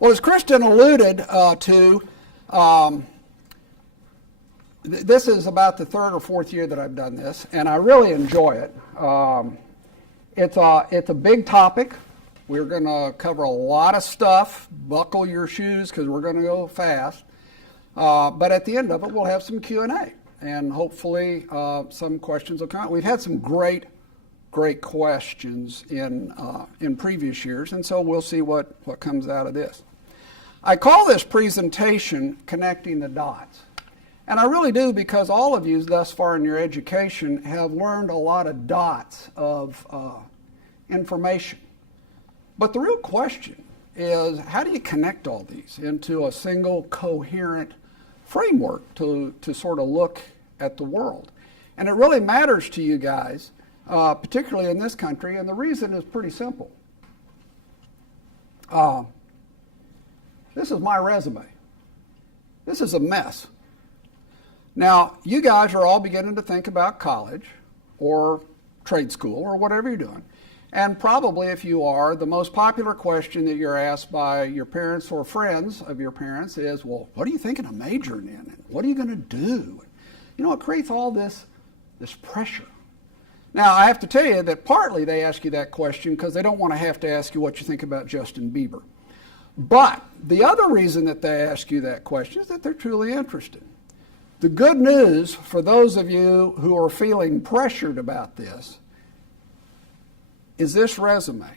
Well, as Kristen alluded to, this is about the third or fourth year that I've done this, and I really enjoy it. It's a big topic. We're going to cover a lot of stuff. Buckle your shoes because we're going to go fast. But at the end of it, we'll have some Q&A, and hopefully some questions will come. We've had some great questions in previous years, and so we'll see what comes out of this. I call this presentation Connecting the Dots. And I really do, because all of you thus far in your education have learned a lot of dots of information. But the real question is, how do you connect all these into a single coherent framework to sort of look at the world? And it really matters to you guys, particularly in this country, and the reason is pretty simple. This is my resume. This is a mess. Now, you guys are all beginning to think about college or trade school or whatever you're doing. And probably, if you are, the most popular question that you're asked by your parents or friends of your parents is, well, what are you thinking of majoring in? And what are you going to do? You know, it creates all this pressure. Now, I have to tell you that partly they ask you that question because they don't want to have to ask you what you think about Justin Bieber. But the other reason that they ask you that question is that they're truly interested. The good news for those of you who are feeling pressured about this is this resume.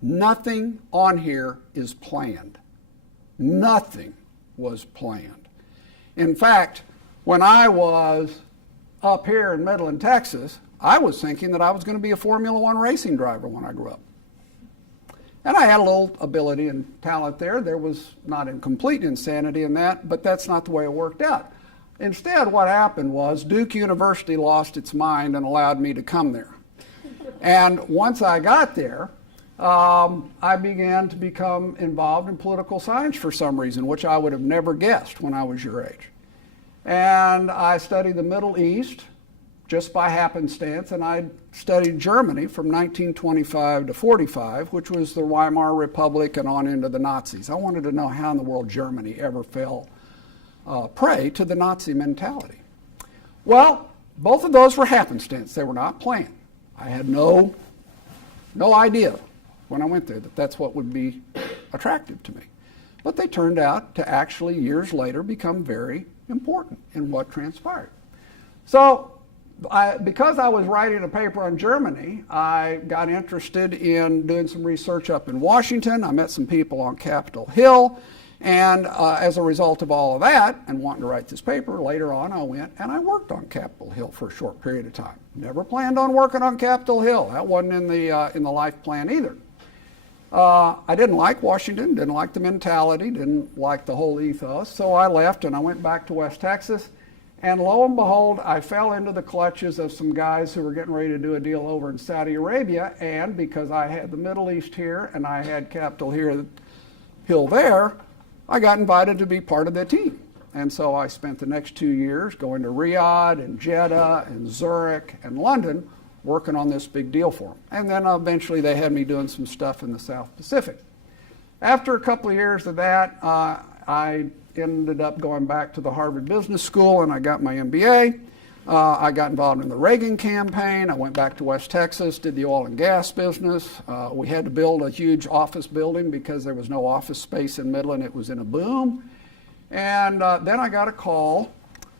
Nothing on here is planned. Nothing was planned. In fact, when I was up here in Midland, Texas, I was thinking that I was going to be a Formula One racing driver when I grew up. And I had a little ability and talent there. There was not a complete insanity in that, but that's not the way it worked out. Instead, what happened was Duke University lost its mind and allowed me to come there. And once I got there, I began to become involved in political science for some reason, which I would have never guessed when I was your age. And I studied the Middle East just by happenstance, and I studied Germany from 1925 to 45, which was the Weimar Republic and on into the Nazis. I wanted to know how in the world Germany ever fell prey to the Nazi mentality. Well, both of those were happenstance. They were not planned. I had no idea when I went there that that's what would be attractive to me. But they turned out to actually, years later, become very important in what transpired. So, because I was writing a paper on Germany, I got interested in doing some research up in Washington. I met some people on Capitol Hill. And as a result of all of that, and wanting to write this paper, later on I went and I worked on Capitol Hill for a short period of time. Never planned on working on Capitol Hill. That wasn't in the life plan either. I didn't like Washington, didn't like the mentality, didn't like the whole ethos, so I left and I went back to West Texas. And lo and behold, I fell into the clutches of some guys who were getting ready to do a deal over in Saudi Arabia, and because I had the Middle East here and I had Capitol Hill there, I got invited to be part of the team. And so I spent the next 2 years going to Riyadh and Jeddah and Zurich and London working on this big deal for them. And then eventually they had me doing some stuff in the South Pacific. After a couple of years of that, I ended up going back to the Harvard Business School and I got my MBA. I got involved in the Reagan campaign. I went back to West Texas, did the oil and gas business. We had to build a huge office building because there was no office space in Midland. It was in a boom. And then I got a call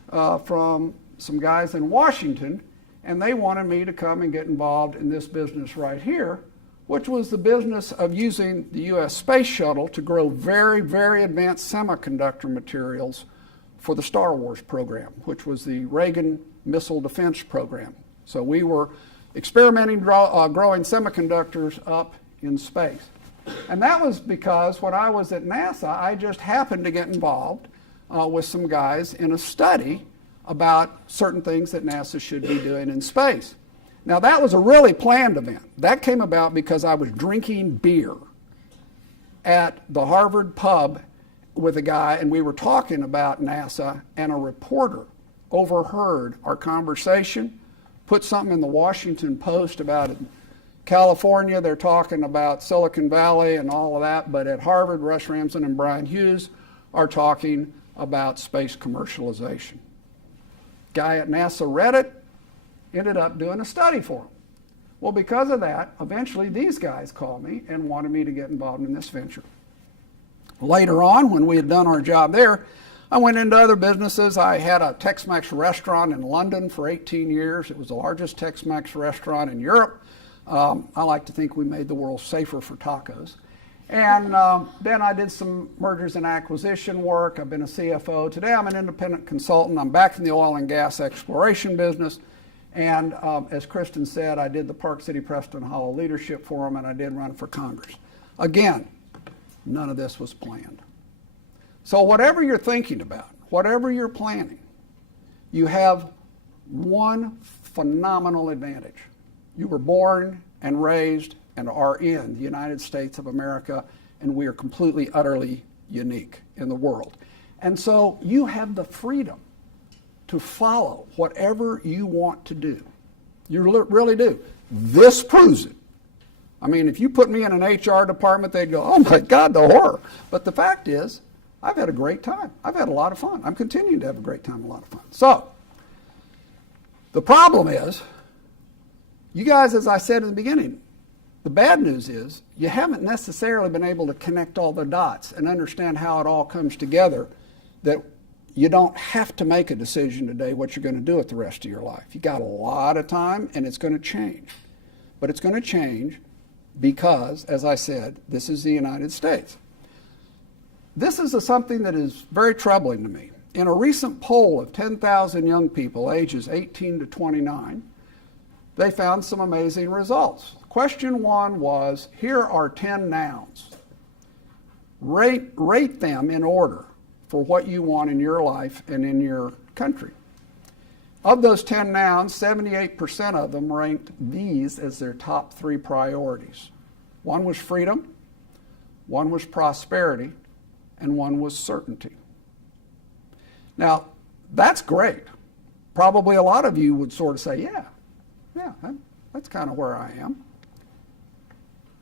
from some guys in Washington, and they wanted me to come and get involved in this business right here, which was the business of using the U.S. Space Shuttle to grow very, very advanced semiconductor materials for the Star Wars program, which was the Reagan Missile Defense Program. So we were experimenting growing semiconductors up in space. And that was because when I was at NASA, I just happened to get involved with some guys in a study about certain things that NASA should be doing in space. Now that was a really planned event. That came about because I was drinking beer at the Harvard pub with a guy, and we were talking about NASA, and a reporter overheard our conversation, put something in the Washington Post about California, they're talking about Silicon Valley and all of that, but at Harvard, Russ Ramsland and Brian Hughes are talking about space commercialization. Guy at NASA read it, ended up doing a study for him. Well, because of that, eventually these guys called me and wanted me to get involved in this venture. Later on, when we had done our job there, I went into other businesses. I had a Tex-Mex restaurant in London for 18 years. It was the largest Tex-Mex restaurant in Europe. I like to think we made the world safer for tacos. And then I did some mergers and acquisition work. I've been a CFO. Today I'm an independent consultant. I'm back in the oil and gas exploration business. And as Kristen said, I did the Park City Preston Hollow Leadership Forum, and I did run for Congress. Again, none of this was planned. So whatever you're thinking about, whatever you're planning, you have one phenomenal advantage. You were born and raised and are in the United States of America, and we are completely, utterly unique in the world. And so you have the freedom to follow whatever you want to do. You really do. This proves it. I mean, if you put me in an HR department, they'd go, oh my God, the horror. But the fact is, I've had a great time. I've had a lot of fun. I'm continuing to have a great time, a lot of fun. So, the problem is, you guys, as I said in the beginning, the bad news is you haven't necessarily been able to connect all the dots and understand how it all comes together, that you don't have to make a decision today what you're going to do with the rest of your life. You got a lot of time, and it's going to change. But it's going to change because, as I said, this is the United States. This is something that is very troubling to me. In a recent poll of 10,000 young people ages 18 to 29, they found some amazing results. Question 1 was, here are 10 nouns. Rate them in order for what you want in your life and in your country. Of those 10 nouns, 78% of them ranked these as their top 3 priorities. One was freedom, one was prosperity, and one was certainty. Now, that's great. Probably a lot of you would sort of say, yeah, that's kind of where I am.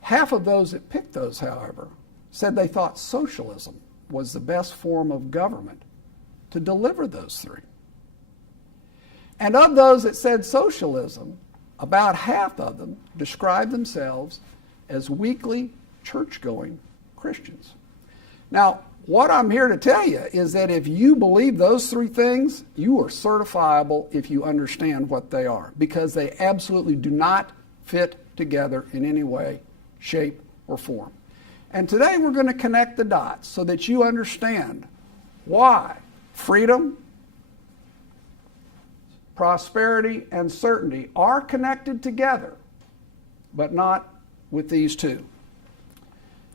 Half of those that picked those, however, said they thought socialism was the best form of government to deliver those 3. And of those that said socialism, about half of them described themselves as weekly church-going Christians. Now, what I'm here to tell you is that if you believe those 3 things, you are certifiable if you understand what they are, because they absolutely do not fit together in any way, shape, or form. And today we're going to connect the dots so that you understand why freedom, prosperity, and certainty are connected together, but not with these 2.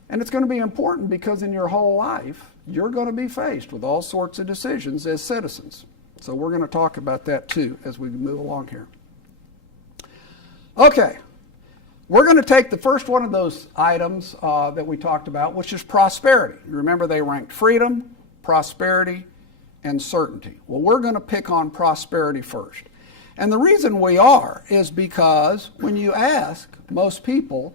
And it's going to be important because in your whole life, you're going to be faced with all sorts of decisions as citizens. So we're going to talk about that too as we move along here. Okay, we're going to take the first one of those items that we talked about, which is prosperity. Remember, they ranked freedom, prosperity, and certainty. Well, we're going to pick on prosperity first. And the reason we are is because when you ask most people,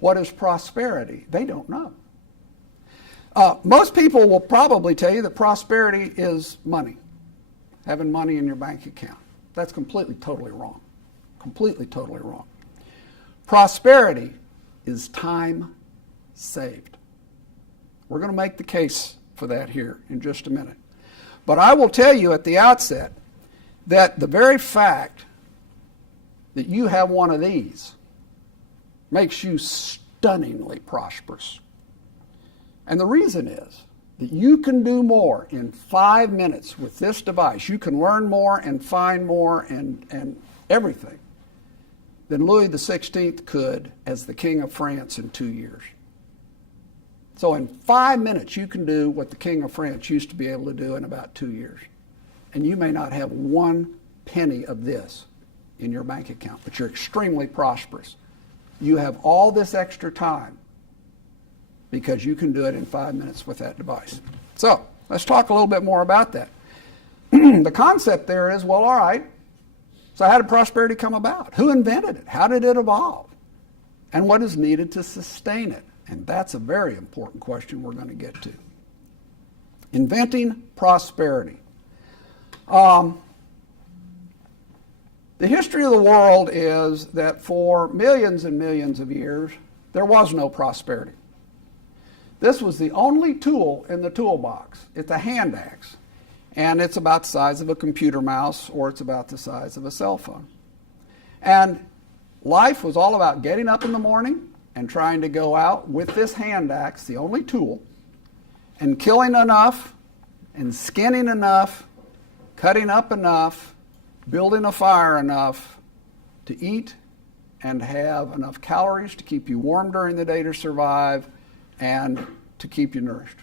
what is prosperity? They don't know. Most people will probably tell you that prosperity is money, having money in your bank account. That's completely, totally wrong. Completely, totally wrong. Prosperity is time saved. We're going to make the case for that here in just a minute. But I will tell you at the outset that the very fact that you have one of these makes you stunningly prosperous. And the reason is that you can do more in 5 minutes with this device. You can learn more and find more and everything than Louis XVI could as the King of France in 2 years. So in 5 minutes, you can do what the King of France used to be able to do in about 2 years. And you may not have 1 penny of this in your bank account, but you're extremely prosperous. You have all this extra time because you can do it in 5 minutes with that device. So let's talk a little bit more about that. The concept there is, well, all right, so how did prosperity come about? Who invented it? How did it evolve? and what is needed to sustain it? And that's a very important question we're going to get to. Inventing prosperity. The history of the world is that for millions and millions of years, there was no prosperity. This was the only tool in the toolbox. It's a hand axe, and it's about the size of a computer mouse, or it's about the size of a cell phone. And life was all about getting up in the morning and trying to go out with this hand axe, the only tool, and killing enough, and skinning enough, cutting up enough, building a fire enough to eat and have enough calories to keep you warm during the day to survive and to keep you nourished.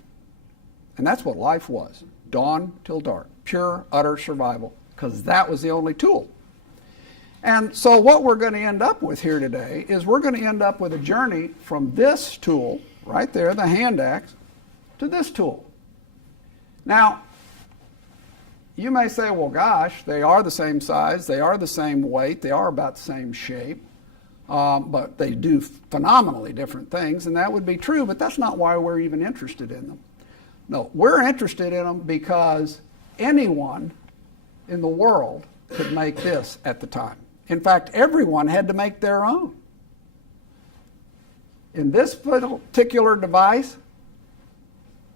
And that's what life was, dawn till dark, pure, utter survival, because that was the only tool. And so what we're going to end up with here today is we're going to end up with a journey from this tool, right there, the hand axe, to this tool. Now, you may say, well, gosh, they are the same size, they are the same weight, they are about the same shape, but they do phenomenally different things, and that would be true, but that's not why we're even interested in them. No, we're interested in them because anyone in the world could make this at the time. In fact, everyone had to make their own. In this particular device,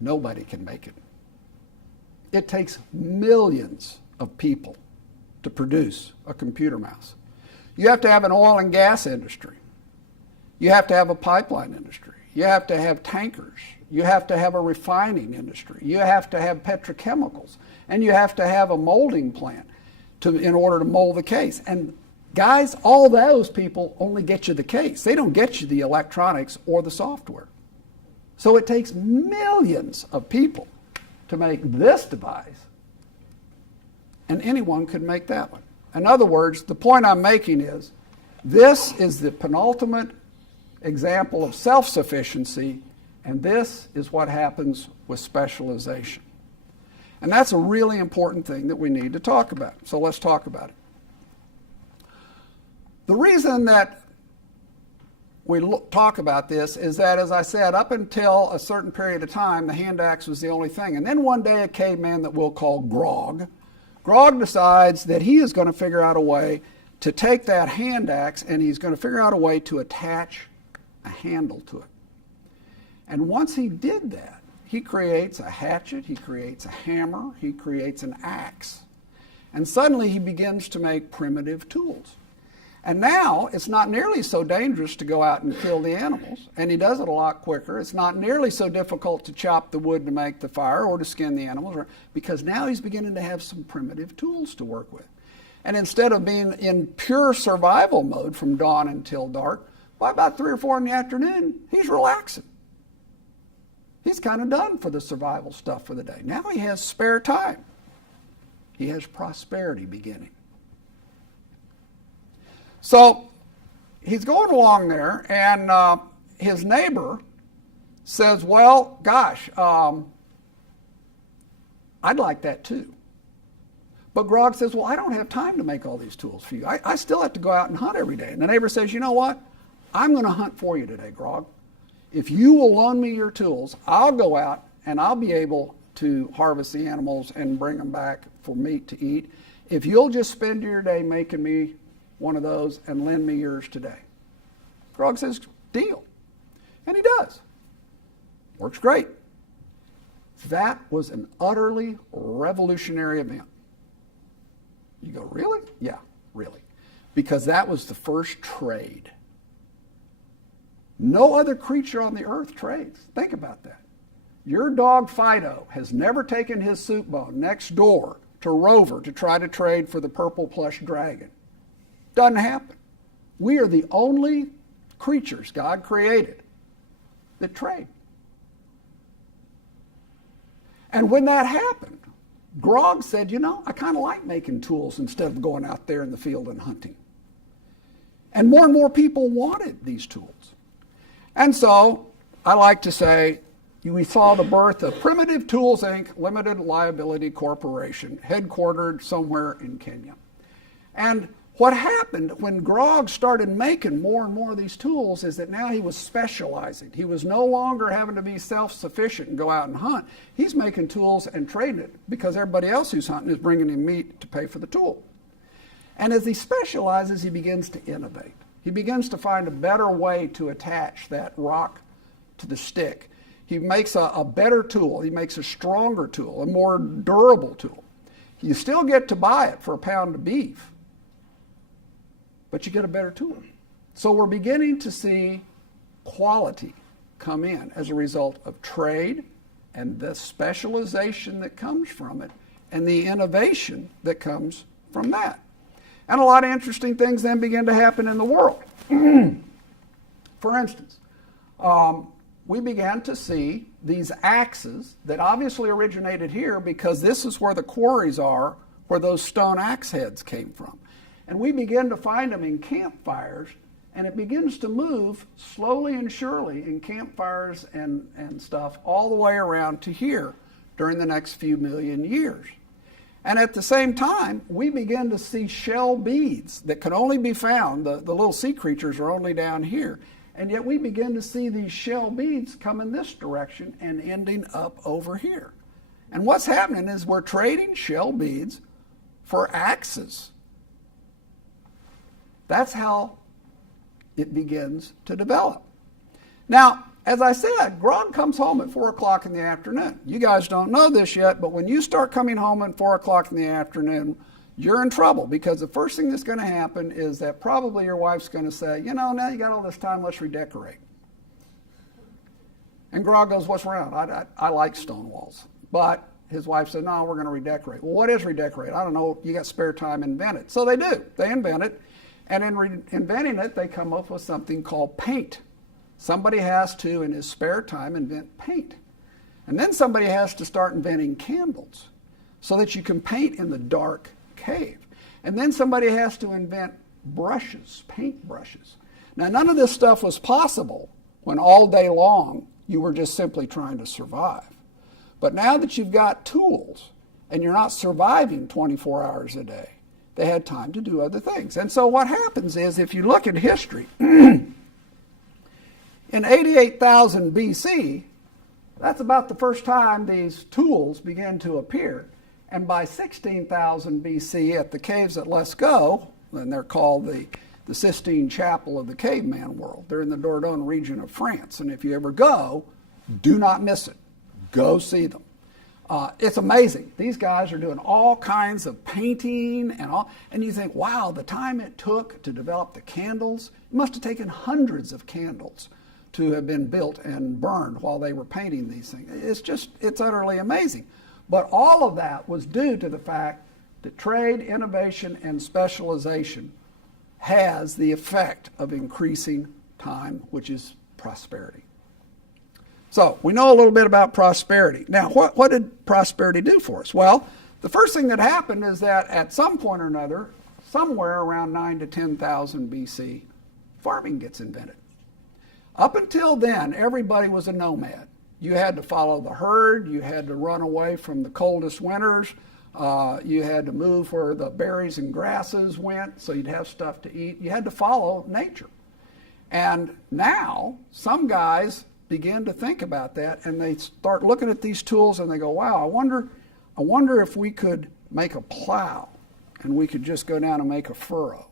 nobody can make it. It takes millions of people to produce a computer mouse. You have to have an oil and gas industry. You have to have a pipeline industry. You have to have tankers. You have to have a refining industry. You have to have petrochemicals. And you have to have a molding plant in order to mold the case. And guys, all those people only get you the case. They don't get you the electronics or the software. So it takes millions of people to make this device, and anyone could make that one. In other words, the point I'm making is, this is the penultimate example of self-sufficiency, and this is what happens with specialization. And that's a really important thing that we need to talk about. So let's talk about it. The reason that we talk about this is that, as I said, up until a certain period of time, the hand axe was the only thing. And then one day a caveman that we'll call Grog decides that he is going to figure out a way to take that hand axe, and he's going to figure out a way to attach a handle to it. And once he did that, he creates a hatchet, he creates a hammer, he creates an axe. And suddenly he begins to make primitive tools. And now it's not nearly so dangerous to go out and kill the animals, and he does it a lot quicker. It's not nearly so difficult to chop the wood to make the fire or to skin the animals, because now he's beginning to have some primitive tools to work with. And instead of being in pure survival mode from dawn until dark, by about 3 or 4 in the afternoon, he's relaxing. He's kind of done for the survival stuff for the day. Now he has spare time. He has prosperity beginning. So he's going along there, and his neighbor says, well, gosh, I'd like that too. But Grog says, well, I don't have time to make all these tools for you. I still have to go out and hunt every day. And the neighbor says, you know what? I'm going to hunt for you today, Grog. If you will loan me your tools, I'll go out and I'll be able to harvest the animals and bring them back for meat to eat. If you'll just spend your day making me one of those and lend me yours today. Grog says, deal. And he does. Works great. That was an utterly revolutionary event. You go, really? Yeah, really. Because that was the first trade. No other creature on the earth trades. Think about that. Your dog Fido has never taken his soup bone next door to Rover to try to trade for the purple plush dragon. Doesn't happen. We are the only creatures God created that trade. And when that happened, Grog said, you know, I kind of like making tools instead of going out there in the field and hunting. And more people wanted these tools. And so I like to say we saw the birth of Primitive Tools, Inc., Limited Liability Corporation, headquartered somewhere in Kenya. And What happened when Grog started making more and more of these tools is that now he was specializing. He was no longer having to be self-sufficient and go out and hunt. He's making tools and trading it because everybody else who's hunting is bringing him meat to pay for the tool. And as he specializes, he begins to innovate. He begins to find a better way to attach that rock to the stick. He makes a better tool. He makes a stronger tool, a more durable tool. You still get to buy it for a pound of beef, but you get a better tool. So we're beginning to see quality come in as a result of trade and the specialization that comes from it and the innovation that comes from that. And a lot of interesting things then begin to happen in the world. For instance, we began to see these axes that obviously originated here because this is where the quarries are, where those stone axe heads came from. And we begin to find them in campfires, and it begins to move slowly and surely in campfires and stuff all the way around to here during the next few million years. And at the same time, we begin to see shell beads that can only be found, the little sea creatures are only down here, and yet we begin to see these shell beads come in this direction and ending up over here. And what's happening is we're trading shell beads for axes. That's how it begins to develop. Now, as I said, Grog comes home at 4 o'clock in the afternoon. You guys don't know this yet, but when you start coming home at 4 o'clock in the afternoon, you're in trouble because the first thing that's going to happen is that probably your wife's going to say, you know, now you got all this time, let's redecorate. And Grog goes, what's wrong? I like stone walls. But his wife said, no, we're going to redecorate. Well, what is redecorate? I don't know. You got spare time, invent it. So they do. They invent it. And in inventing it, they come up with something called paint. Somebody has to, in his spare time, invent paint. And then somebody has to start inventing candles so that you can paint in the dark cave. And then somebody has to invent brushes, paint brushes. Now, none of this stuff was possible when all day long you were just simply trying to survive. But now that you've got tools and you're not surviving 24 hours a day, they had time to do other things. And so what happens is, if you look at history, in 88,000 BC, that's about the first time these tools began to appear. And by 16,000 BC at the caves at Lascaux, and they're called the Sistine Chapel of the caveman world. They're in the Dordogne region of France. And if you ever go, do not miss it. Go see them. It's amazing. These guys are doing all kinds of painting and you think, wow, the time it took to develop the candles, it must have taken hundreds of candles to have been built and burned while they were painting these things. It's utterly amazing. But all of that was due to the fact that trade, innovation, and specialization has the effect of increasing time, which is prosperity. So we know a little bit about prosperity. Now, what did prosperity do for us? Well, the first thing that happened is that at some point or another, somewhere around 9 to 10,000 BC, farming gets invented. Up until then, everybody was a nomad. You had to follow the herd. You had to run away from the coldest winters. You had to move where the berries and grasses went so you'd have stuff to eat. You had to follow nature. And now, some guys begin to think about that, and they start looking at these tools and they go, wow, I wonder if we could make a plow and we could just go down and make a furrow.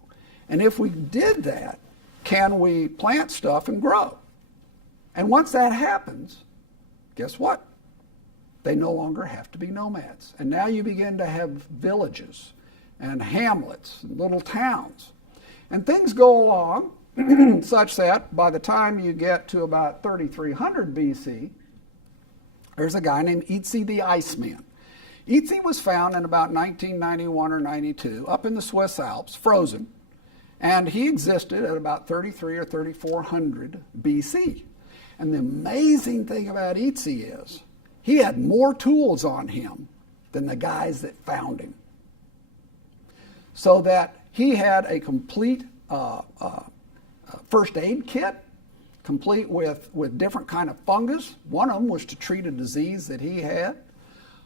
And if we did that, can we plant stuff and grow? And once that happens, guess what? They no longer have to be nomads. And now you begin to have villages and hamlets and little towns. And things go along such that by the time you get to about 3300 BC, there's a guy named Ötzi the Iceman. Ötzi was found in about 1991 or 92 up in the Swiss Alps, frozen, and he existed at about 33 or 3400 BC. And the amazing thing about Ötzi is he had more tools on him than the guys that found him. So that he had a complete first aid kit, complete with different kind of fungus. One of them was to treat a disease that he had.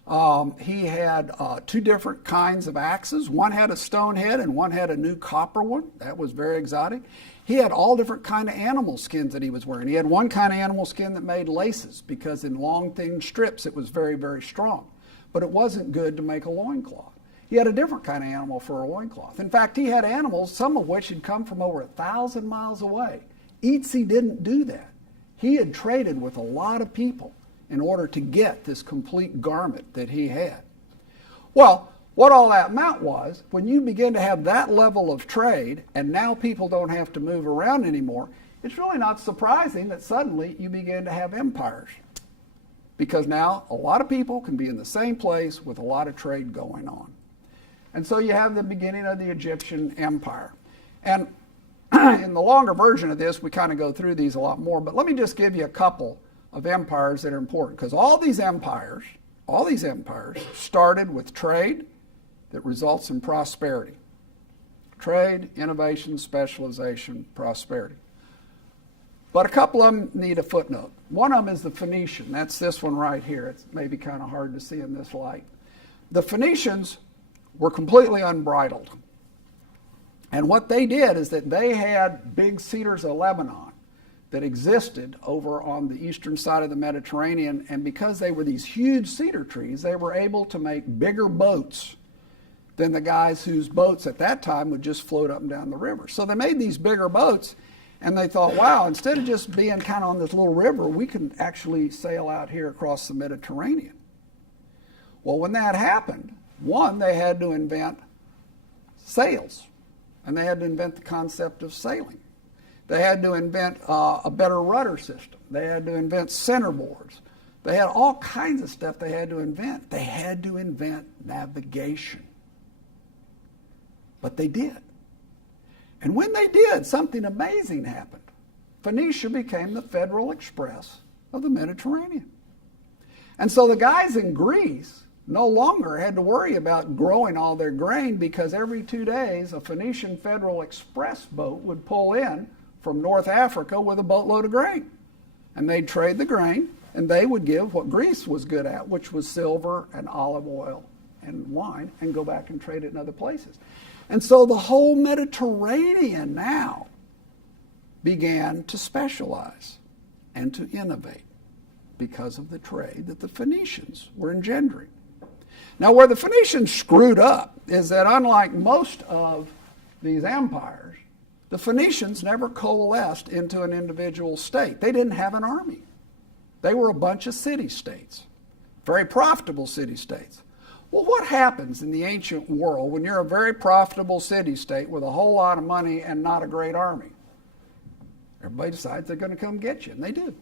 He had two different kinds of axes. One had a stone head and one had a new copper one. That was very exotic. He had all different kind of animal skins that he was wearing. He had one kind of animal skin that made laces because in long, thin strips it was very, very strong. But it wasn't good to make a loincloth. He had a different kind of animal for a loincloth. In fact, he had animals, some of which had come from over 1,000 miles away. Yeatsy didn't do that. He had traded with a lot of people in order to get this complete garment that he had. Well, what all that meant was, when you begin to have that level of trade, and now people don't have to move around anymore, it's really not surprising that suddenly you begin to have empires. Because now a lot of people can be in the same place with a lot of trade going on. And so you have the beginning of the Egyptian Empire. And in the longer version of this, we kind of go through these a lot more, but let me just give you a couple of empires that are important, because all these empires started with trade that results in prosperity. Trade, innovation, specialization, prosperity. But a couple of them need a footnote. One of them is the Phoenician. That's this one right here. It's maybe kind of hard to see in this light. The Phoenicians were completely unbridled. And what they did is that they had big cedars of Lebanon that existed over on the eastern side of the Mediterranean, and because they were these huge cedar trees, they were able to make bigger boats than the guys whose boats at that time would just float up and down the river. So they made these bigger boats, and they thought, wow, instead of just being kind of on this little river, we can actually sail out here across the Mediterranean. Well, when that happened, one, they had to invent sails, and they had to invent the concept of sailing. They had to invent a better rudder system. They had to invent centerboards. They had all kinds of stuff they had to invent. They had to invent navigation. But they did. And when they did, something amazing happened. Phoenicia became the Federal Express of the Mediterranean. And so the guys in Greece no longer had to worry about growing all their grain, because every 2 days a Phoenician Federal Express boat would pull in from North Africa with a boatload of grain. And they'd trade the grain, and they would give what Greece was good at, which was silver and olive oil and wine, and go back and trade it in other places. And so the whole Mediterranean now began to specialize and to innovate because of the trade that the Phoenicians were engendering. Now, where the Phoenicians screwed up is that, unlike most of these empires, the Phoenicians never coalesced into an individual state. They didn't have an army. They were a bunch of city-states, very profitable city-states. Well, what happens in the ancient world when you're a very profitable city-state with a whole lot of money and not a great army? Everybody decides they're going to come get you, and they do.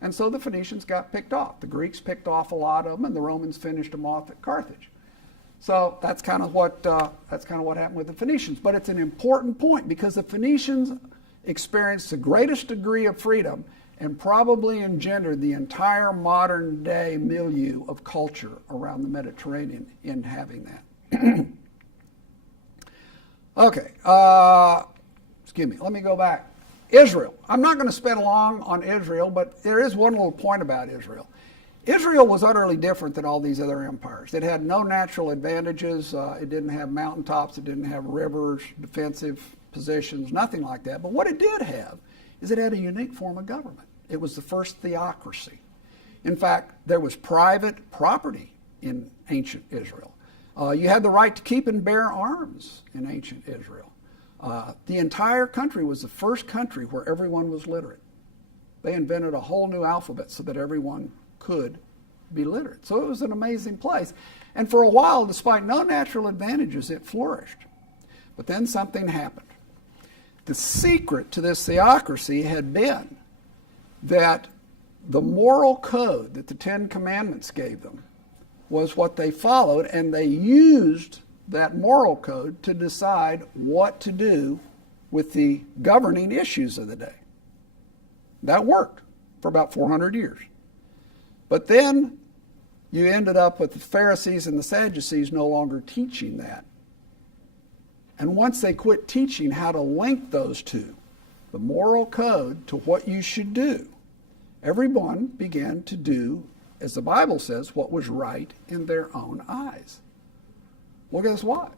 And so the Phoenicians got picked off. The Greeks picked off a lot of them, and the Romans finished them off at Carthage. So that's kind of what happened with the Phoenicians. But it's an important point, because the Phoenicians experienced the greatest degree of freedom and probably engendered the entire modern day milieu of culture around the Mediterranean in having that. Okay, excuse me, let me go back. Israel. I'm not going to spend long on Israel, but there is one little point about Israel. Israel was utterly different than all these other empires. It had no natural advantages. It didn't have mountaintops. It didn't have rivers, defensive positions, nothing like that. But what it did have is it had a unique form of government. It was the first theocracy. In fact, there was private property in ancient Israel. You had the right to keep and bear arms in ancient Israel. The entire country was the first country where everyone was literate. They invented a whole new alphabet so that everyone could be literate. So it was an amazing place. And for a while, despite no natural advantages, it flourished. But then something happened. The secret to this theocracy had been that the moral code that the Ten Commandments gave them was what they followed, and they used that moral code to decide what to do with the governing issues of the day. That worked for about 400 years. But then you ended up with the Pharisees and the Sadducees no longer teaching that. And once they quit teaching how to link those two, the moral code to what you should do, everyone began to do as the Bible says, what was right in their own eyes. Well, guess what?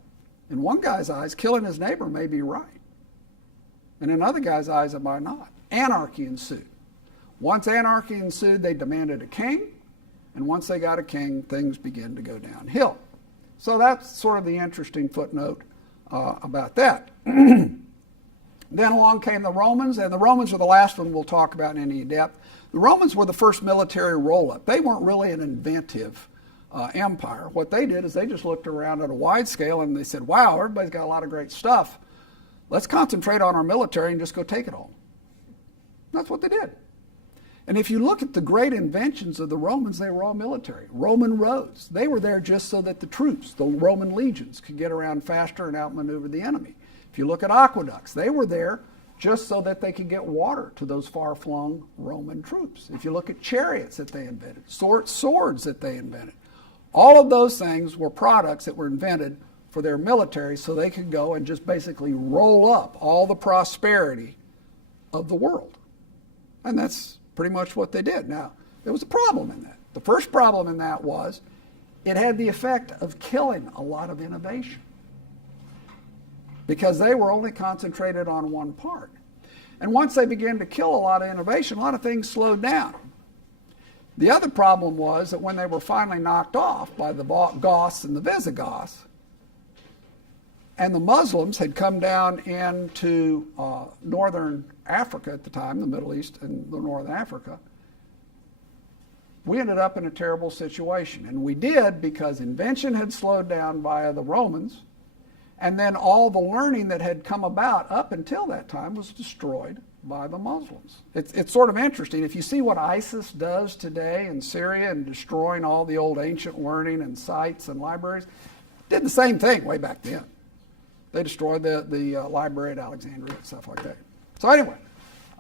In one guy's eyes, killing his neighbor may be right. And in another guy's eyes, it might not. Anarchy ensued. Once anarchy ensued, they demanded a king. And once they got a king, things began to go downhill. So that's sort of the interesting footnote about that. Then along came the Romans, and the Romans are the last one we'll talk about in any depth. The Romans were the first military roll-up. They weren't really an inventive empire. What they did is they just looked around at a wide scale and they said, wow, everybody's got a lot of great stuff. Let's concentrate on our military and just go take it all. That's what they did. And if you look at the great inventions of the Romans, they were all military. Roman roads, they were there just so that the troops, the Roman legions, could get around faster and outmaneuver the enemy. If you look at aqueducts, they were there just so that they could get water to those far-flung Roman troops. If you look at chariots that they invented, swords that they invented, all of those things were products that were invented for their military so they could go and just basically roll up all the prosperity of the world. And that's pretty much what they did. Now, there was a problem in that. The first problem in that was it had the effect of killing a lot of innovation, because they were only concentrated on one part. And once they began to kill a lot of innovation, a lot of things slowed down. The other problem was that when they were finally knocked off by the Goths and the Visigoths, and the Muslims had come down into northern Africa at the time, the Middle East and the northern Africa, we ended up in a terrible situation. And we did because invention had slowed down via the Romans, and then all the learning that had come about up until that time was destroyed by the Muslims. It's sort of interesting. If you see what ISIS does today in Syria and destroying all the old ancient learning and sites and libraries, did the same thing way back then. They destroyed the library at Alexandria and stuff like that. So anyway,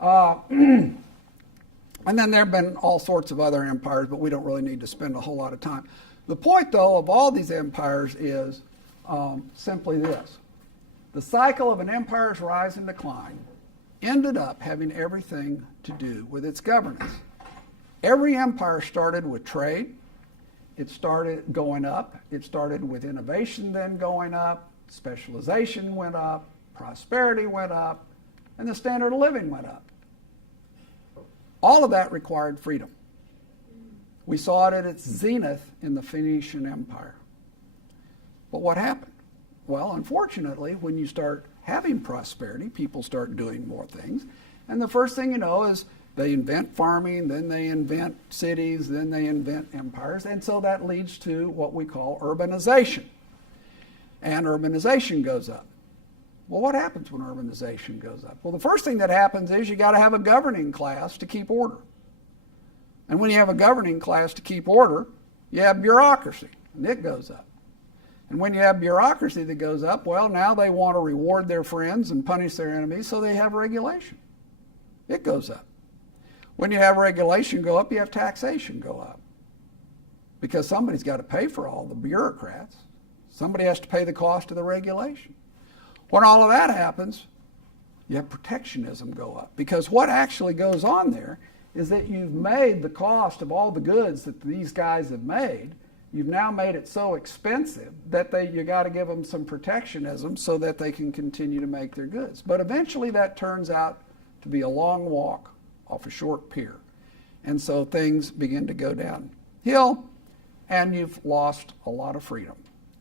and then there have been all sorts of other empires, but we don't really need to spend a whole lot of time. The point, though, of all these empires is simply this. The cycle of an empire's rise and decline ended up having everything to do with its governance. Every empire started with trade. It started going up. It started with innovation then going up. Specialization went up. Prosperity went up. And the standard of living went up. All of that required freedom. We saw it at its zenith in the Phoenician Empire. But what happened? Well, unfortunately, when you start having prosperity, people start doing more things. And the first thing you know is they invent farming, then they invent cities, then they invent empires. And so that leads to what we call urbanization. And urbanization goes up. Well, what happens when urbanization goes up? Well, the first thing that happens is you got to have a governing class to keep order. And when you have a governing class to keep order, you have bureaucracy, and it goes up. And when you have bureaucracy that goes up, well, now they want to reward their friends and punish their enemies, so they have regulation. It goes up. When you have regulation go up, you have taxation go up. Because somebody's got to pay for all the bureaucrats. Somebody has to pay the cost of the regulation. When all of that happens, you have protectionism go up. Because what actually goes on there is that you've made the cost of all the goods that these guys have made, you've now made it so expensive that you got to give them some protectionism so that they can continue to make their goods. But eventually that turns out to be a long walk off a short pier. And so things begin to go downhill, and you've lost a lot of freedom.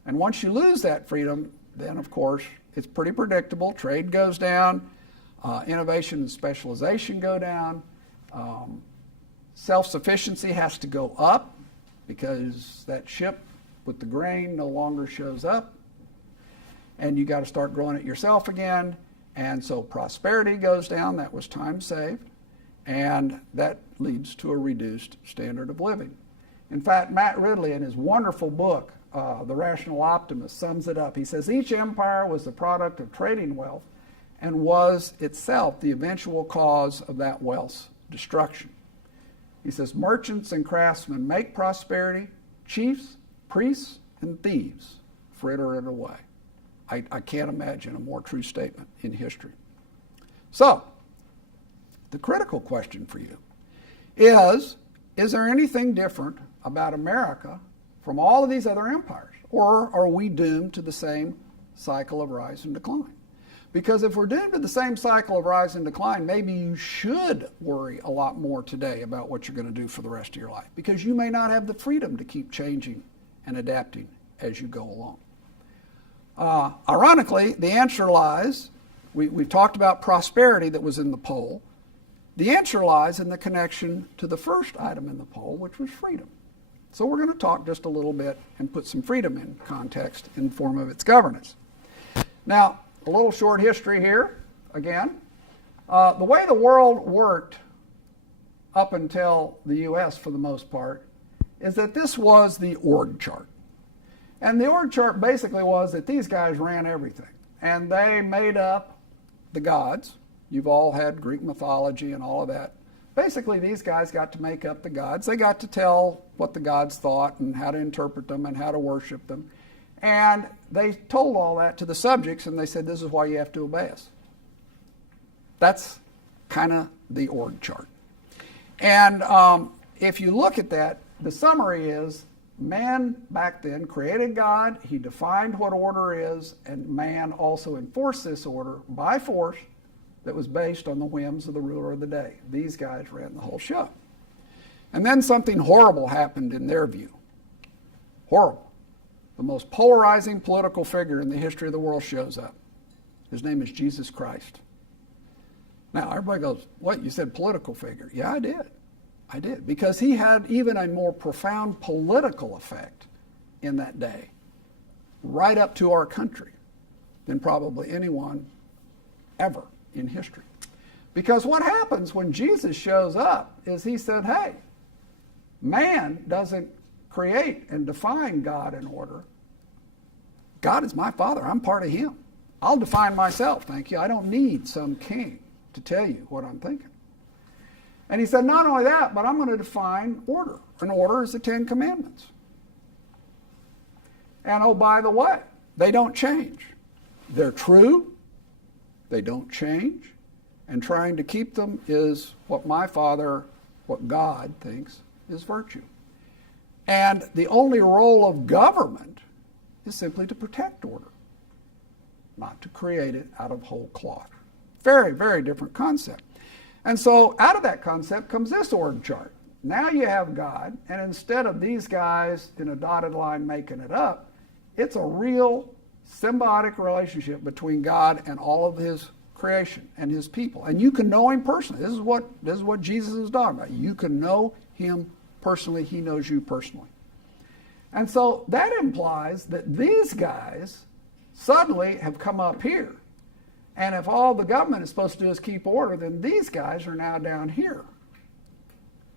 And once you lose that freedom, then of course it's pretty predictable. Trade goes down, innovation and specialization go down, self-sufficiency has to go up because that ship with the grain no longer shows up, and you got to start growing it yourself again. And so prosperity goes down. That was time saved, and that leads to a reduced standard of living. In fact, Matt Ridley, in his wonderful book, The Rational Optimist, sums it up. He says, each empire was the product of trading wealth and was itself the eventual cause of that wealth's destruction. He says, merchants and craftsmen make prosperity, chiefs, priests, and thieves fritter it away. I can't imagine a more true statement in history. So, the critical question for you is there anything different about America from all of these other empires? Or are we doomed to the same cycle of rise and decline? Because if we're doomed to the same cycle of rise and decline, maybe you should worry a lot more today about what you're going to do for the rest of your life, because you may not have the freedom to keep changing and adapting as you go along. Ironically, the answer lies, we've talked about prosperity that was in the poll. The answer lies in the connection to the first item in the poll, which was freedom. So we're going to talk just a little bit and put some freedom in context in the form of its governance. Now, a little short history here, again. The way the world worked up until the U.S. for the most part is that this was the org chart. And the org chart basically was that these guys ran everything. And they made up the gods. You've all had Greek mythology and all of that. Basically, these guys got to make up the gods. They got to tell what the gods thought and how to interpret them and how to worship them. And they told all that to the subjects, and they said, this is why you have to obey us. That's kind of the org chart. And if you look at that, the summary is man back then created God, he defined what order is, and man also enforced this order by force that was based on the whims of the ruler of the day. These guys ran the whole show. And then something horrible happened in their view. Horrible. The most polarizing political figure in the history of the world shows up. His name is Jesus Christ. Now, everybody goes, what, you said political figure? Yeah, I did. I did. Because he had even a more profound political effect in that day, right up to our country, than probably anyone ever in history. Because what happens when Jesus shows up is he said, hey, man doesn't create and define God in order. God is my Father. I'm part of him. I'll define myself, thank you. I don't need some king to tell you what I'm thinking. And he said, not only that, but I'm going to define order. And order is the 10 Commandments. And oh, by the way, they don't change. They're true. They don't change. And trying to keep them is what my Father, what God thinks is virtue. And the only role of government is simply to protect order, not to create it out of whole cloth. Very, very different concept. And so out of that concept comes this org chart. Now you have God, and instead of these guys in a dotted line making it up, it's a real symbiotic relationship between God and all of his creation and his people. And you can know him personally. This is what Jesus is talking about. You can know him personally. He knows you personally. And so that implies that these guys suddenly have come up here. And if all the government is supposed to do is keep order, then these guys are now down here.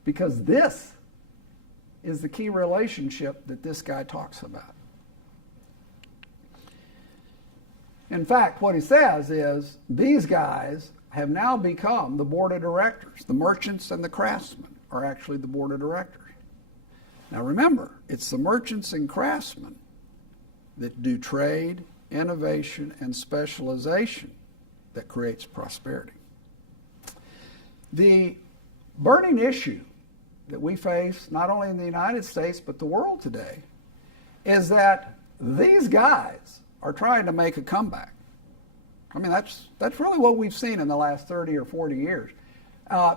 Because this is the key relationship that this guy talks about. In fact, what he says is these guys have now become the board of directors. The merchants and the craftsmen are actually the board of directors. Now remember, it's the merchants and craftsmen that do trade, innovation, and specialization that creates prosperity. The burning issue that we face, not only in the United States, but the world today, is that these guys are trying to make a comeback. I mean, that's really what we've seen in the last 30 or 40 years.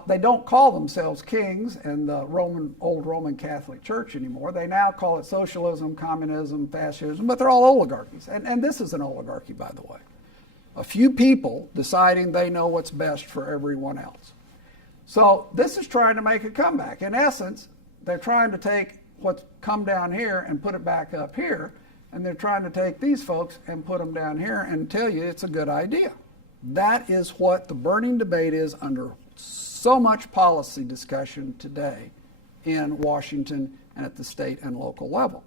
They don't call themselves kings in the old Roman Catholic Church anymore. They now call it socialism, communism, fascism, but they're all oligarchies. And this is an oligarchy, by the way. A few people deciding they know what's best for everyone else. So this is trying to make a comeback. In essence, they're trying to take what's come down here and put it back up here, and they're trying to take these folks and put them down here and tell you it's a good idea. That is what the burning debate is under so much policy discussion today in Washington and at the state and local level.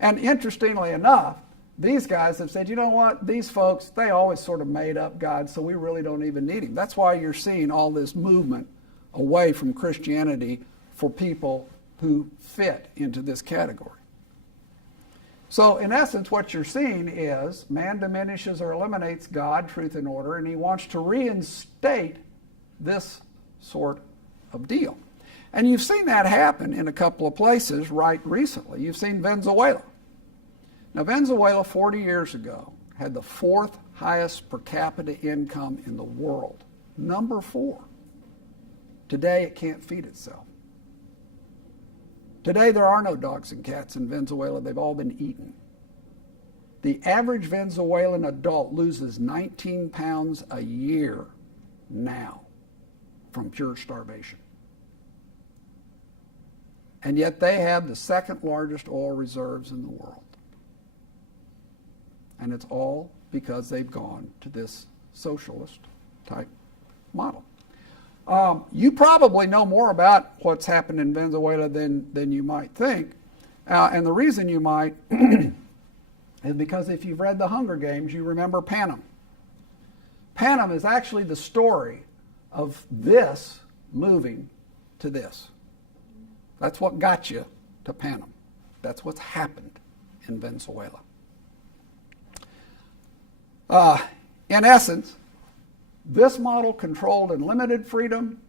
And interestingly enough, these guys have said, you know what, these folks, they always sort of made up God, so we really don't even need him. That's why you're seeing all this movement away from Christianity for people who fit into this category. So in essence, what you're seeing is man diminishes or eliminates God, truth, and order, and he wants to reinstate this sort of deal. And you've seen that happen in a couple of places right recently. You've seen Venezuela. Now, Venezuela 40 years ago had the fourth highest per capita income in the world. Number 4. Today, it can't feed itself. Today, there are no dogs and cats in Venezuela. They've all been eaten. The average Venezuelan adult loses 19 pounds a year now from pure starvation. And yet they have the second largest oil reserves in the world. And it's all because they've gone to this socialist type model. You probably know more about what's happened in Venezuela than you might think. And the reason you might is because if you've read The Hunger Games, you remember Panem. Panem is actually the story of this moving to this. That's what got you to Panem. That's what's happened in Venezuela. In essence, this model controlled and limited freedom.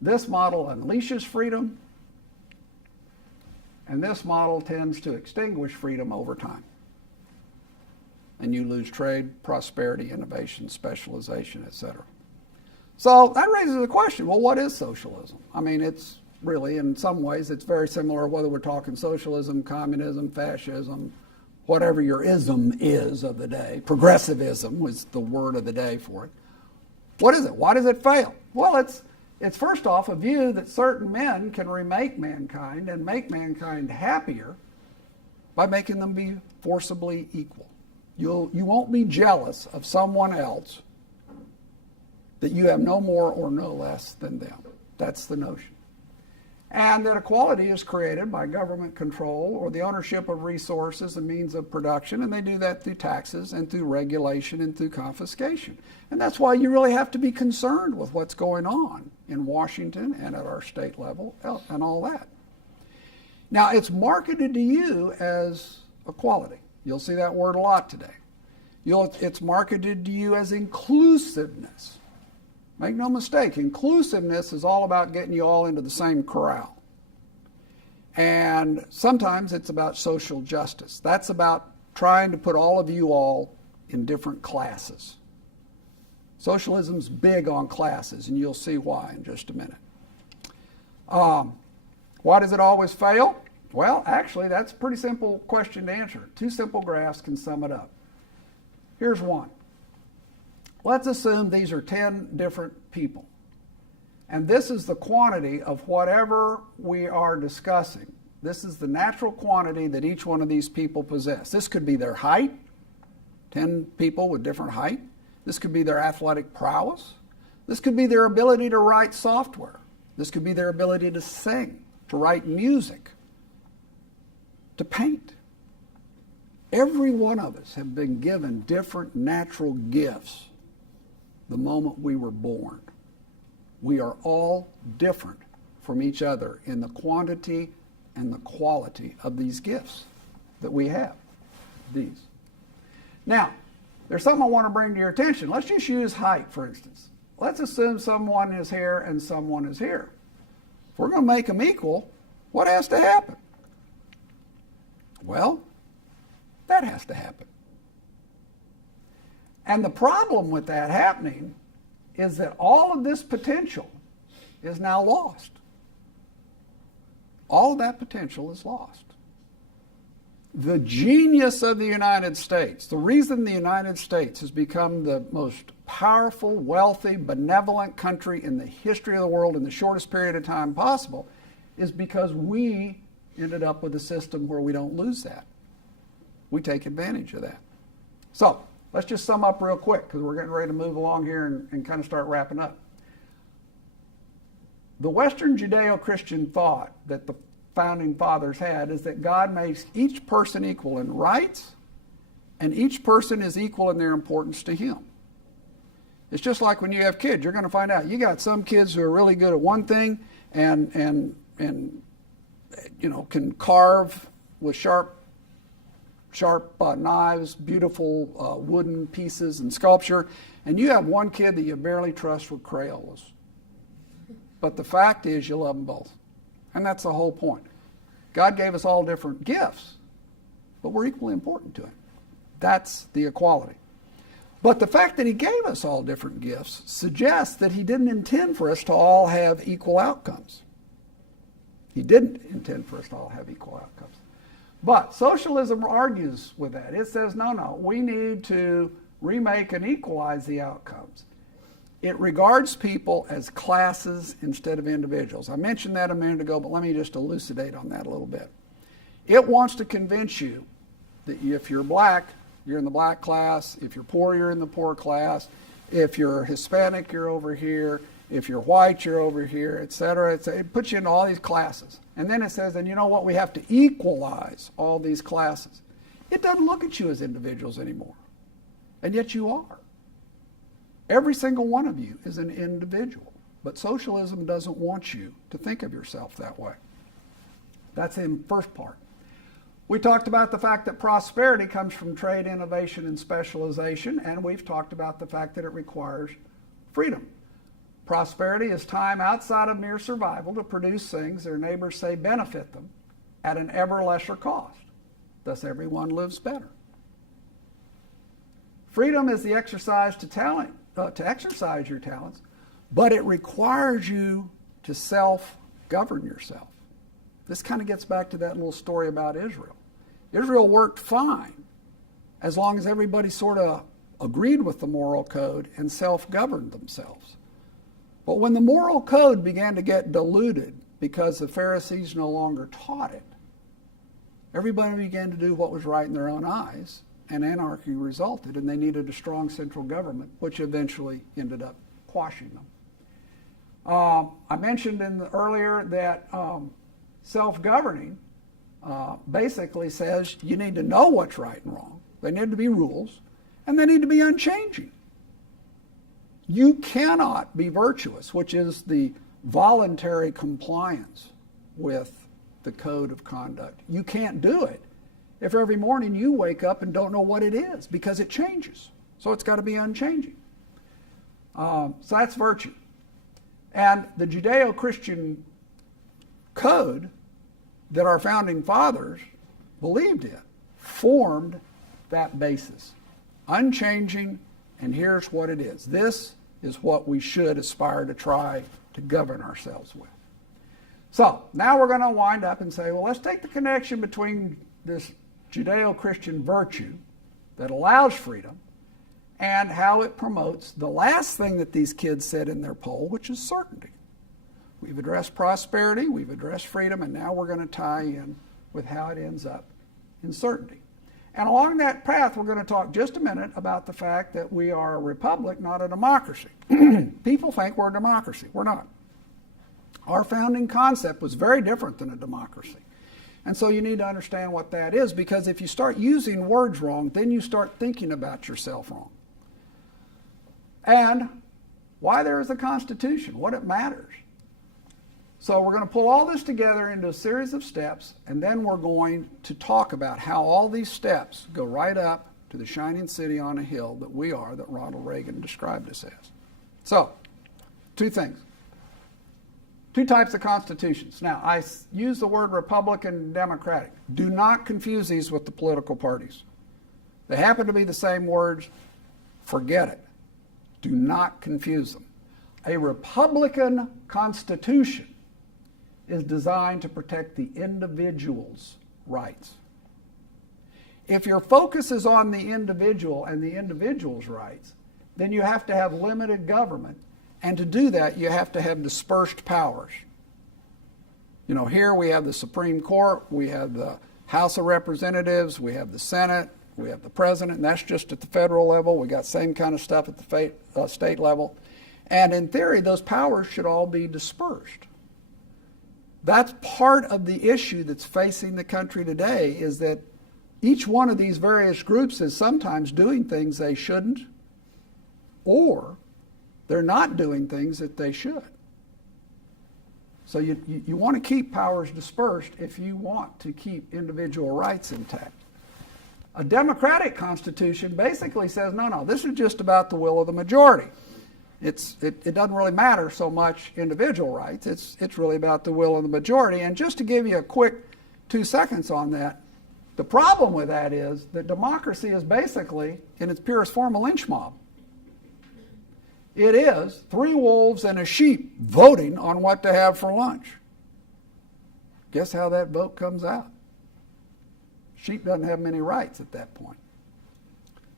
This model unleashes freedom. And this model tends to extinguish freedom over time. And you lose trade, prosperity, innovation, specialization, etc. So that raises the question, well, what is socialism? I mean, it's really, in some ways, it's very similar whether we're talking socialism, communism, fascism, whatever your ism is of the day. Progressivism was the word of the day for it. What is it? Why does it fail? Well, it's first off a view that certain men can remake mankind and make mankind happier by making them be forcibly equal. You won't be jealous of someone else that you have no more or no less than them. That's the notion. And that equality is created by government control or the ownership of resources and means of production, and they do that through taxes and through regulation and through confiscation. And that's why you really have to be concerned with what's going on in Washington and at our state level and all that. Now, it's marketed to you as equality. You'll see that word a lot today. It's marketed to you as inclusiveness. Make no mistake, inclusiveness is all about getting you all into the same corral. And sometimes it's about social justice. That's about trying to put all of you all in different classes. Socialism's big on classes, and you'll see why in just a minute. Why does it always fail? Well, actually, that's a pretty simple question to answer. 2 simple graphs can sum it up. Here's one. Let's assume these are 10 different people. And this is the quantity of whatever we are discussing. This is the natural quantity that each one of these people possess. This could be their height, 10 people with different height. This could be their athletic prowess. This could be their ability to write software. This could be their ability to sing, to write music, to paint. Every one of us have been given different natural gifts the moment we were born. We are all different from each other in the quantity and the quality of these gifts that we have. These. Now, there's something I want to bring to your attention. Let's just use height, for instance. Let's assume someone is here and someone is here. If we're going to make them equal, what has to happen? Well, that has to happen. And the problem with that happening is that all of this potential is now lost. All of that potential is lost. The genius of the United States, the reason the United States has become the most powerful, wealthy, benevolent country in the history of the world in the shortest period of time possible, is because we ended up with a system where we don't lose that. We take advantage of that. So, let's just sum up real quick because we're getting ready to move along here and kind of start wrapping up. The Western Judeo-Christian thought that the founding fathers had is that God makes each person equal in rights and each person is equal in their importance to Him. It's just like when you have kids, you're going to find out you got some kids who are really good at one thing and you know, can carve with sharp knives, beautiful wooden pieces and sculpture, and you have one kid that you barely trust with Crayolas. But the fact is you love them both. And that's the whole point. God gave us all different gifts, but we're equally important to him. That's the equality. But the fact that he gave us all different gifts suggests that he didn't intend for us to all have equal outcomes. He didn't intend for us to all have equal outcomes. But socialism argues with that. It says, no, we need to remake and equalize the outcomes. It regards people as classes instead of individuals. I mentioned that a minute ago, but let me just elucidate on that a little bit. It wants to convince you that if you're black, you're in the black class. If you're poor, you're in the poor class. If you're Hispanic, you're over here. If you're white, you're over here, et cetera. It puts you in all these classes. And then it says, and you know what? We have to equalize all these classes. It doesn't look at you as individuals anymore. And yet you are. Every single one of you is an individual. But socialism doesn't want you to think of yourself that way. That's the first part. We talked about the fact that prosperity comes from trade, innovation, and specialization, and we've talked about the fact that it requires freedom. Prosperity is time outside of mere survival to produce things their neighbors say benefit them at an ever lesser cost. Thus, everyone lives better. Freedom is the exercise to exercise your talents, but it requires you to self-govern yourself. This kind of gets back to that little story about Israel. Israel worked fine as long as everybody sort of agreed with the moral code and self-governed themselves. But when the moral code began to get diluted because the Pharisees no longer taught it, everybody began to do what was right in their own eyes, and anarchy resulted, and they needed a strong central government, which eventually ended up quashing them. I mentioned earlier that self-governing basically says you need to know what's right and wrong. They need to be rules, and they need to be unchanging. You cannot be virtuous, which is the voluntary compliance with the code of conduct. You can't do it if every morning you wake up and don't know what it is, because it changes. So it's got to be unchanging. So that's virtue. And the Judeo-Christian code that our founding fathers believed in formed that basis. Unchanging, and here's what it is. This is what we should aspire to try to govern ourselves with. So now we're going to wind up and say, well, let's take the connection between this Judeo-Christian virtue that allows freedom and how it promotes the last thing that these kids said in their poll, which is certainty. We've addressed prosperity, we've addressed freedom, and now we're going to tie in with how it ends up in certainty. And along that path, we're going to talk just a minute about the fact that we are a republic, not a democracy. People think we're a democracy. We're not. Our founding concept was very different than a democracy. And so you need to understand what that is, because if you start using words wrong, then you start thinking about yourself wrong. And why there is a Constitution, what it matters. So we're going to pull all this together into a series of steps, and then we're going to talk about how all these steps go right up to the shining city on a hill that we are, that Ronald Reagan described us as. So, two things. Two types of constitutions. Now, I use the word Republican and Democratic. Do not confuse these with the political parties. They happen to be the same words. Forget it. Do not confuse them. A Republican Constitution is designed to protect the individual's rights. If your focus is on the individual and the individual's rights, then you have to have limited government, and to do that you have to have dispersed powers. You know, here we have the Supreme Court, we have the House of Representatives, we have the Senate, we have the President, and that's just at the federal level. We got same kind of stuff at the state level. And in theory, those powers should all be dispersed. That's part of the issue that's facing the country today, is that each one of these various groups is sometimes doing things they shouldn't, or they're not doing things that they should. So you want to keep powers dispersed if you want to keep individual rights intact. A democratic constitution basically says, no, this is just about the will of the majority. It doesn't really matter so much individual rights. It's really about the will of the majority. And just to give you a quick 2 seconds on that, the problem with that is that democracy is basically, in its purest form, a lynch mob. It is 3 wolves and a sheep voting on what to have for lunch. Guess how that vote comes out? Sheep doesn't have many rights at that point.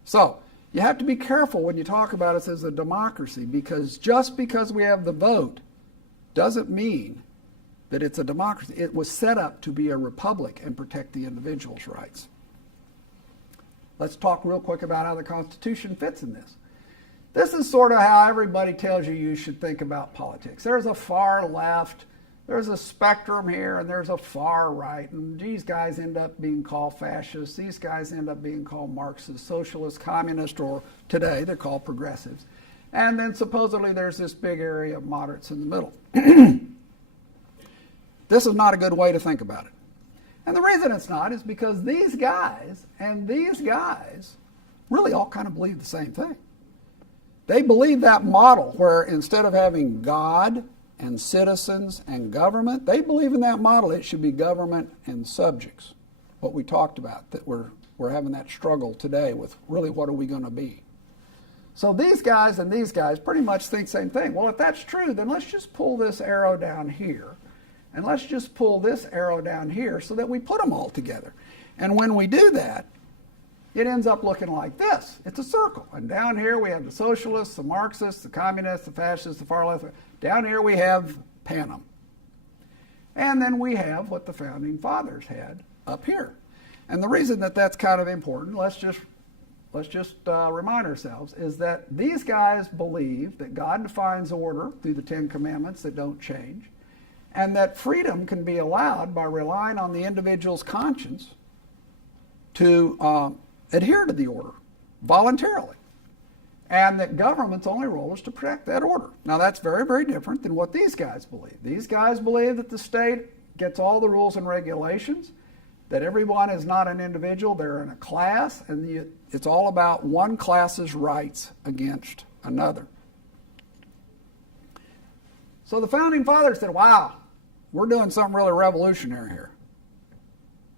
So, you have to be careful when you talk about us as a democracy, because just because we have the vote doesn't mean that it's a democracy. It was set up to be a republic and protect the individual's rights. Let's talk real quick about how the Constitution fits in this. This is sort of how everybody tells you should think about politics. There's a far left, there's a spectrum here, and there's a far right, and these guys end up being called fascists, these guys end up being called Marxists, socialists, communists, or today they're called progressives. And then supposedly there's this big area of moderates in the middle. This is not a good way to think about it. And the reason it's not is because these guys and these guys really all kind of believe the same thing. They believe that model where instead of having God and citizens and government, they believe in that model it should be government and subjects. What we talked about, that we're having that struggle today with really what are we going to be. So these guys and these guys pretty much think the same thing. Well, if that's true, then let's just pull this arrow down here, and let's just pull this arrow down here so that we put them all together. And when we do that, it ends up looking like this. It's a circle. And down here we have the socialists, the Marxists, the communists, the fascists, the far left. Down here we have Panem. And then we have what the Founding Fathers had up here. And the reason that that's kind of important, let's just remind ourselves, is that these guys believe that God defines order through the 10 Commandments that don't change, and that freedom can be allowed by relying on the individual's conscience to adhere to the order voluntarily, and that government's only role is to protect that order. Now that's very, very different than what these guys believe. These guys believe that the state gets all the rules and regulations, that everyone is not an individual, they're in a class, and it's all about one class's rights against another. So the Founding Fathers said, wow, we're doing something really revolutionary here.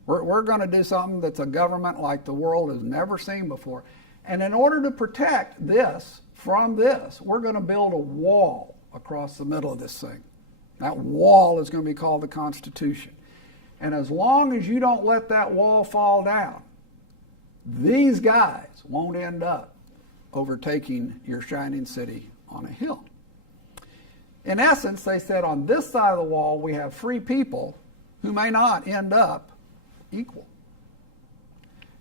We're going to do something that's a government like the world has never seen before. And in order to protect this from this, we're going to build a wall across the middle of this thing. That wall is going to be called the Constitution. And as long as you don't let that wall fall down, these guys won't end up overtaking your shining city on a hill. In essence, they said on this side of the wall we have free people who may not end up equal.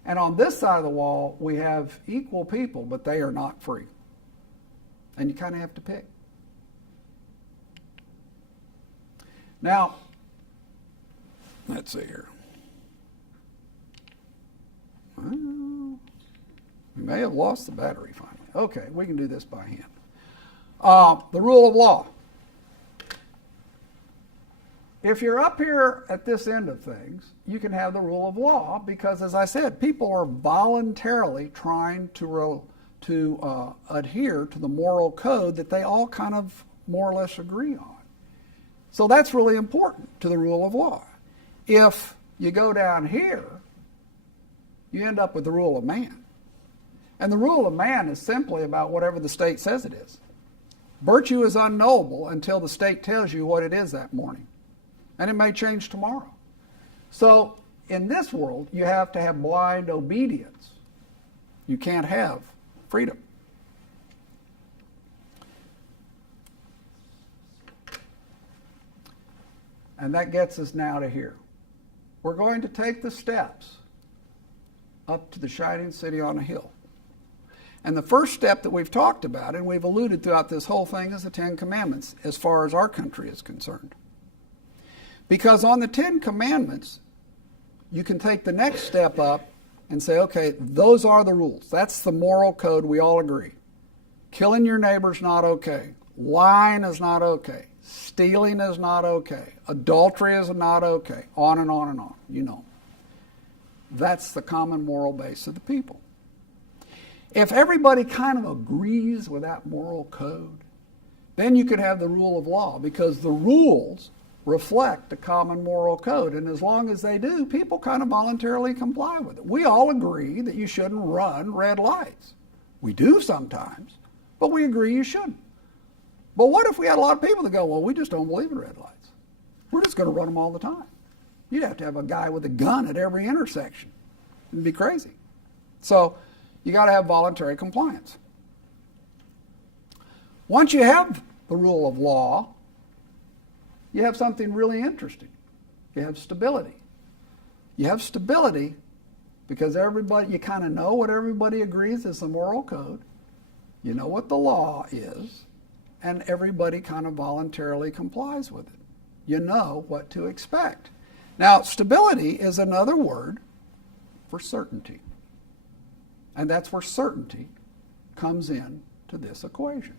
And on this side of the wall we have equal people, but they are not free. And you kind of have to pick. Now, let's see here. Well, we may have lost the battery finally. Okay, we can do this by hand. The rule of law. If you're up here at this end of things, you can have the rule of law because, as I said, people are voluntarily trying to adhere to the moral code that they all kind of more or less agree on. So that's really important to the rule of law. If you go down here, you end up with the rule of man. And the rule of man is simply about whatever the state says it is. Virtue is unknowable until the state tells you what it is that morning. And it may change tomorrow. So in this world, you have to have blind obedience. You can't have freedom. And that gets us now to here. We're going to take the steps up to the shining city on a hill. And the first step that we've talked about, and we've alluded throughout this whole thing, is the 10 Commandments, as far as our country is concerned. Because on the 10 Commandments, you can take the next step up and say, okay, those are the rules. That's the moral code, we all agree. Killing your neighbor's not okay. Lying is not okay. Stealing is not okay. Adultery is not okay. On and on and on, you know. That's the common moral base of the people. If everybody kind of agrees with that moral code, then you could have the rule of law, because the rules reflect the common moral code. And as long as they do, people kind of voluntarily comply with it. We all agree that you shouldn't run red lights. We do sometimes, but we agree you shouldn't. But what if we had a lot of people that go, well, we just don't believe in red lights. We're just going to run them all the time. You'd have to have a guy with a gun at every intersection. It'd be crazy. So you got to have voluntary compliance. Once you have the rule of law, you have something really interesting. You have stability. You have stability because everybody, you kind of know what everybody agrees is the moral code. You know what the law is, and everybody kind of voluntarily complies with it. You know what to expect. Now, stability is another word for certainty. And that's where certainty comes in to this equation.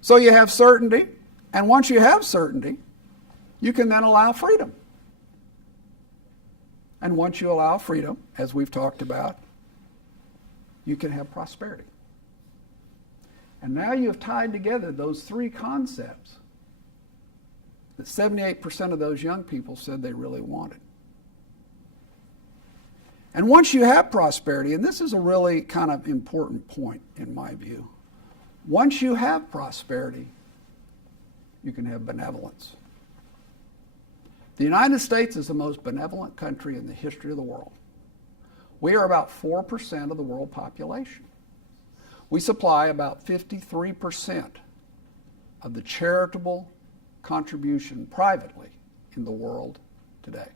So you have certainty, and once you have certainty, you can then allow freedom. And once you allow freedom, as we've talked about, you can have prosperity. And now you have tied together those three concepts that 78% of those young people said they really wanted. And once you have prosperity, and this is a really kind of important point in my view, once you have prosperity, you can have benevolence. The United States is the most benevolent country in the history of the world. We are about 4% of the world population. We supply about 53% of the charitable contribution privately in the world today.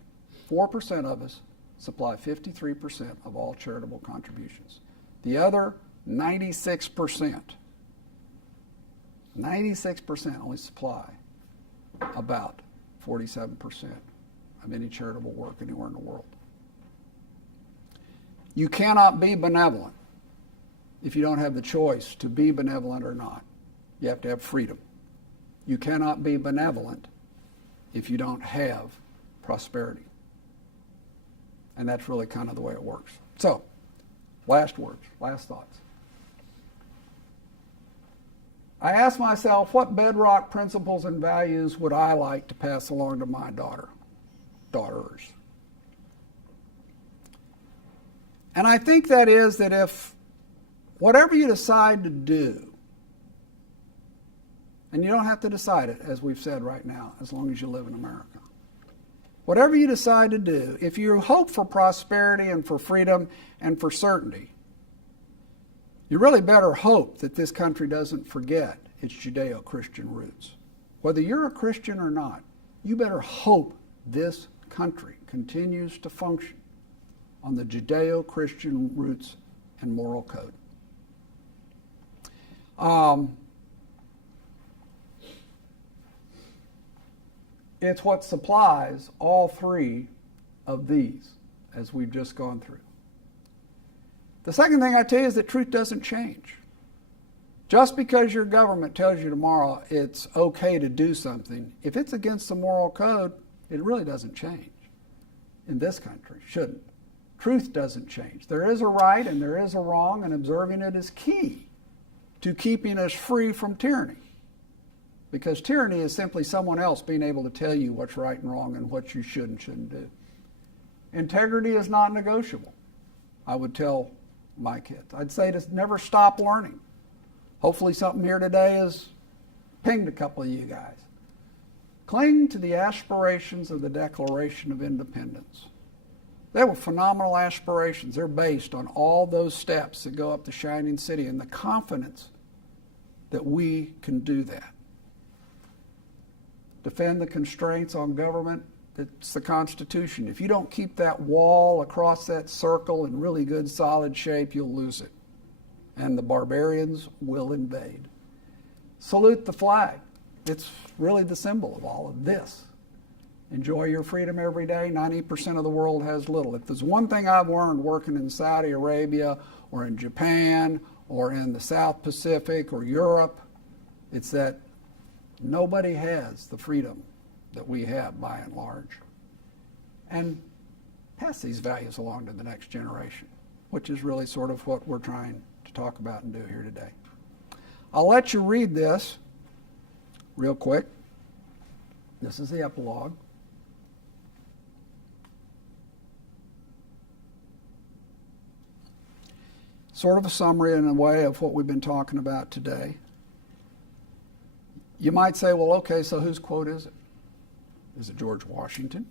4% of us supply 53% of all charitable contributions. The other 96% only supply about 47% of any charitable work anywhere in the world. You cannot be benevolent if you don't have the choice to be benevolent or not. You have to have freedom. You cannot be benevolent if you don't have prosperity. And that's really kind of the way it works. So, last words, last thoughts. I asked myself, what bedrock principles and values would I like to pass along to my daughters? And I think that is that if whatever you decide to do, and you don't have to decide it, as we've said right now, as long as you live in America. Whatever you decide to do, if you hope for prosperity and for freedom and for certainty, you really better hope that this country doesn't forget its Judeo-Christian roots. Whether you're a Christian or not, you better hope this country continues to function on the Judeo-Christian roots and moral code. It's what supplies all three of these, as we've just gone through. The second thing I tell you is that truth doesn't change. Just because your government tells you tomorrow it's okay to do something, if it's against the moral code, it really doesn't change. In this country, shouldn't. Truth doesn't change. There is a right and there is a wrong, and observing it is key to keeping us free from tyranny. Because tyranny is simply someone else being able to tell you what's right and wrong and what you should and shouldn't do. Integrity is not negotiable, I would tell my kids. I'd say to never stop learning. Hopefully something here today has pinged a couple of you guys. Cling to the aspirations of the Declaration of Independence. They were phenomenal aspirations. They're based on all those steps that go up the shining city and the confidence that we can do that. Defend the constraints on government. It's the Constitution. If you don't keep that wall across that circle in really good, solid shape, you'll lose it. And the barbarians will invade. Salute the flag. It's really the symbol of all of this. Enjoy your freedom every day. 90% of the world has little. If there's one thing I've learned working in Saudi Arabia or in Japan or in the South Pacific or Europe, it's that nobody has the freedom that we have by and large. And pass these values along to the next generation, which is really sort of what we're trying to talk about and do here today. I'll let you read this real quick. This is the epilogue. Sort of a summary in a way of what we've been talking about today. You might say, well, okay, so whose quote is it? Is it George Washington?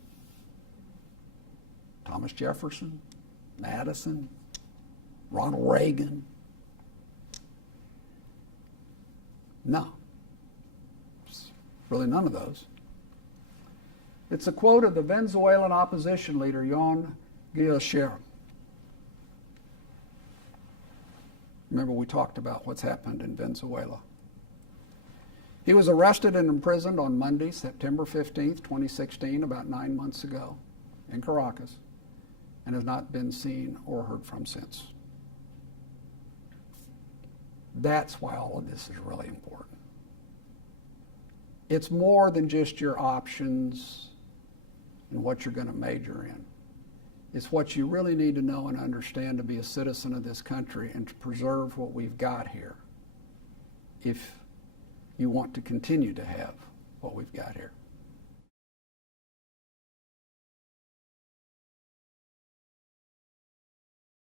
Thomas Jefferson? Madison? Ronald Reagan? No. It's really none of those. It's a quote of the Venezuelan opposition leader, Juan Guaido. Remember, we talked about what's happened in Venezuela. He was arrested and imprisoned on Monday, September 15th, 2016, about 9 months ago in Caracas, and has not been seen or heard from since. That's why all of this is really important. It's more than just your options and what you're going to major in. It's what you really need to know and understand to be a citizen of this country and to preserve what we've got here if you want to continue to have what we've got here.